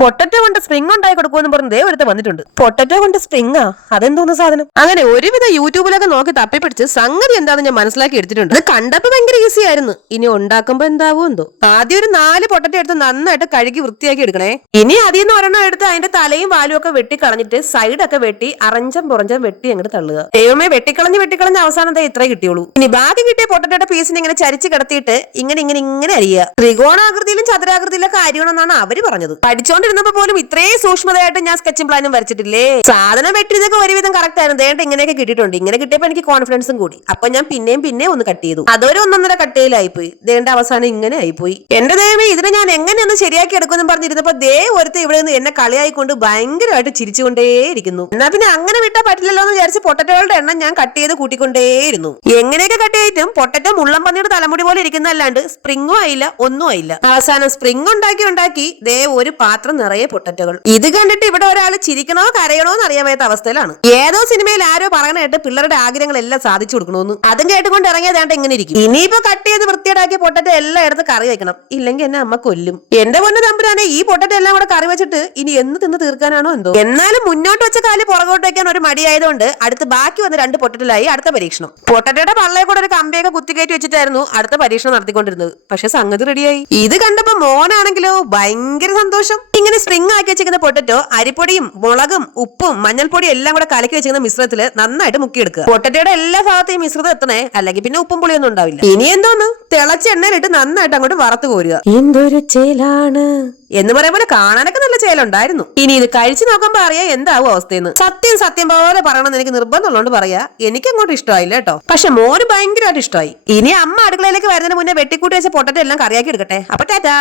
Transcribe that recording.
Potato കൊണ്ട് spring ഉണ്ടായി കൊടുക്കുമെന്ന് പറഞ്ഞ് ദേ ഒരുത്ത വന്നിട്ടുണ്ട്. പൊട്ടറ്റോ കൊണ്ട് സ്പ്രിംഗാ? അതെന്തോന്ന് സാധനം? അങ്ങനെ ഒരുവിധ യൂട്യൂബിലൊക്കെ നോക്കി തപ്പിപ്പിടിച്ച് സംഗതി എന്താണെന്ന് ഞാൻ മനസ്സിലാക്കി എടുത്തിട്ടുണ്ട്. അത് കണ്ടപ്പോ ഭയങ്കര ഈസി ആയിരുന്നു. ഇനി ഉണ്ടാക്കുമ്പോ എന്താവോ എന്തോ. ആദ്യം ഒരു 4 പൊട്ടറ്റോ എടുത്ത് നന്നായിട്ട് കഴുകി വൃത്തിയാക്കി എടുക്കണേ. ഇനി അതിൽ നിന്ന് ഒരെണ്ണം എടുത്ത് അതിന്റെ തലയും വാലും ഒക്കെ വെട്ടിക്കളഞ്ഞിട്ട് സൈഡൊക്കെ വെട്ടി അറഞ്ചം പുറഞ്ചം വെട്ടി അങ്ങോട്ട് തള്ളുക. ദൈവമേ, വെട്ടിക്കളഞ്ഞ് അവസാനം എന്താ ഇത്രേ കിട്ടിയുള്ളൂ. ഇനി ബാക്കി കിട്ടിയ പൊട്ടറ്റോയുടെ പീസിനെ ഇങ്ങനെ ചരിച്ച് കിടത്തിയിട്ട് ഇങ്ങനെ അരിയുക. ത്രികോണാകൃതിയിലും ചതുരാകൃതിയിലൊക്കെ അരിയണമെന്നാണ് അവര് പറഞ്ഞത്. പഠിച്ചോണ്ടിരുന്നപ്പോ പോലും ഇത്രയും സൂക്ഷ്മതയായിട്ട് ഞാൻ സ്കെച്ചും പ്ലാനും വരച്ചിട്ടില്ലേ. സാധനം വെട്ടിയതൊക്കെ ഒരുവിധം കറക്റ്റ് ആയിരുന്നു. ദേണ്ട ഇങ്ങനെയൊക്കെ കിട്ടിയിട്ടുണ്ട്. ഇങ്ങനെ കിട്ടിയപ്പോ എനിക്ക് കോൺഫിഡൻസും കൂടി. അപ്പൊ ഞാൻ പിന്നെയും ഒന്ന് കട്ട് ചെയ്തു. അതൊരു 1.5 കട്ടയിലായിപ്പോയി. ദേണ്ട അവസാനം ഇങ്ങനെ ആയിപ്പോയി. എന്റെ ദൈവമേ, ഇതിനെ ഞാൻ എങ്ങനെയൊന്ന് ശരിയാക്കി എടുക്കുമെന്ന് പറഞ്ഞിരുന്നപ്പോ ഒരുത്ത ഇവിടെ നിന്ന് എന്നെ കളിയായിക്കൊണ്ട് ഭയങ്കരമായിട്ട് ചിരിച്ചുകൊണ്ടേയിരിക്കുന്നു. എന്നാ പിന്നെ അങ്ങനെ വിട്ടാ പറ്റില്ലല്ലോ എന്ന് വിചാരിച്ച് പൊട്ടറ്റോകളുടെ എണ്ണം ഞാൻ കട്ട് ചെയ്ത് കൂട്ടിക്കൊണ്ടേയിരുന്നു. എങ്ങനെയൊക്കെ കട്ട് ചെയ്തിട്ടും പൊട്ടറ്റോ മുള്ളം പന്നിയുടെ തലമുടി പോലെ ഇരിക്കുന്നല്ലാണ്ട് സ്പ്രിങ്ങും ആയില്ല, ഒന്നും ആയില്ല. അവസാനം സ്പ്രിംഗ് ഉണ്ടാക്കി ഒരു പാത്രം നിറയെ പൊട്ടറ്റോകൾ. ഇത് കണ്ടിട്ട് ഇവിടെ ഒരാൾ ചിരിക്കണോ കരയണോ എന്ന് അറിയാൻ വയ്യാത്ത അവസ്ഥയിലാണ്. ഏതോ സിനിമയിൽ ആരോ പറയണായിട്ട് പിള്ളേരുടെ ആഗ്രഹങ്ങളെല്ലാം സാധിച്ചു കൊടുക്കണമെന്ന്. അതും കേട്ടുകൊണ്ട് ഇറങ്ങിയതാണ്ട് ഇങ്ങനെ ഇരിക്കും. ഇനിയിപ്പോ കട്ട് ചെയ്ത് വൃത്തിയേടാക്കിയ പൊട്ടറ്റോ എല്ലാം എടുത്ത് കറി വെക്കണം. ഇല്ലെങ്കിൽ എന്നെ അമ്മ കൊല്ലും. എന്റെ പൊന്നു തമ്പുരാനെ, ഈ പൊട്ടറ്റോ എല്ലാം കൂടെ കറി വെച്ചിട്ട് ഇനി എന്ന് തിന്ന് തീർക്കാനാണോ എന്തോ. എന്നാലും മുന്നോട്ട് വെച്ച കാല് പുറകോട്ട് വെക്കാൻ ഒരു മടിയായതുകൊണ്ട് അടുത്ത് ബാക്കി വന്ന് 2 പൊട്ടറ്റോലായി അടുത്ത പരീക്ഷണം. പൊട്ടറ്റോയുടെ പള്ളയെ കൂടെ ഒരു കമ്പിയൊക്കെ കുത്തിക്കയറ്റി വെച്ചിട്ടായിരുന്നു അടുത്ത പരീക്ഷണം നടത്തിക്കൊണ്ടിരുന്നത്. പക്ഷെ സംഗതി റെഡിയായി. ഇത് കണ്ടപ്പോ മോനാണെങ്കിലോ ഭയങ്കര സന്തോഷം. ഇങ്ങനെ സ്പ്രിംഗ് ആക്കി വെച്ചിരിക്കുന്ന പൊട്ടറ്റോ അരിപ്പൊടിയും മുളകും ഉപ്പും മഞ്ഞൾപ്പൊടിയും എല്ലാം കൂടെ കലക്കി വെച്ചിരിക്കുന്ന മിശ്രിതത്തില് നന്നായിട്ട് മുക്കിയെടുക്കുക. പൊട്ടറ്റോയുടെ എല്ലാ ഭാഗത്തെയും മിശ്രിതം എത്തണേ, അല്ലെങ്കിൽ പിന്നെ ഉപ്പും പുളിയൊന്നും ഉണ്ടാവില്ല. ഇനി എന്തോന്ന് തിളച്ച എണ്ണയിലിട്ട് നന്നായിട്ട് അങ്ങോട്ട് വറുത്ത് കോരുക. എന്തൊരു ചേലാണ് എന്ന് പറയുമ്പോൾ കാണാനൊക്കെ നല്ല ചേലുണ്ടായിരുന്നു. ഇനി ഇത് കഴിച്ചു നോക്കുമ്പോ അറിയാം എന്താവും അവസ്ഥയെന്ന്. സത്യം പോലെ പറയണമെന്ന് എനിക്ക് നിർബന്ധമുള്ളതുകൊണ്ട് പറയാ, എനിക്ക് അങ്ങോട്ട് ഇഷ്ടമായില്ല കേട്ടോ. പക്ഷെ മോന് ഭയങ്കരമായിട്ട് ഇഷ്ടമായി. ഇനി അമ്മ അടുക്കളയിലേക്ക് വരുന്നതിന് മുന്നേ വെട്ടിക്കൂട്ടി വെച്ച പൊട്ടറ്റോ എല്ലാം കറിയാക്കി എടുക്കട്ടെ. അപ്പൊ ടാറ്റാ.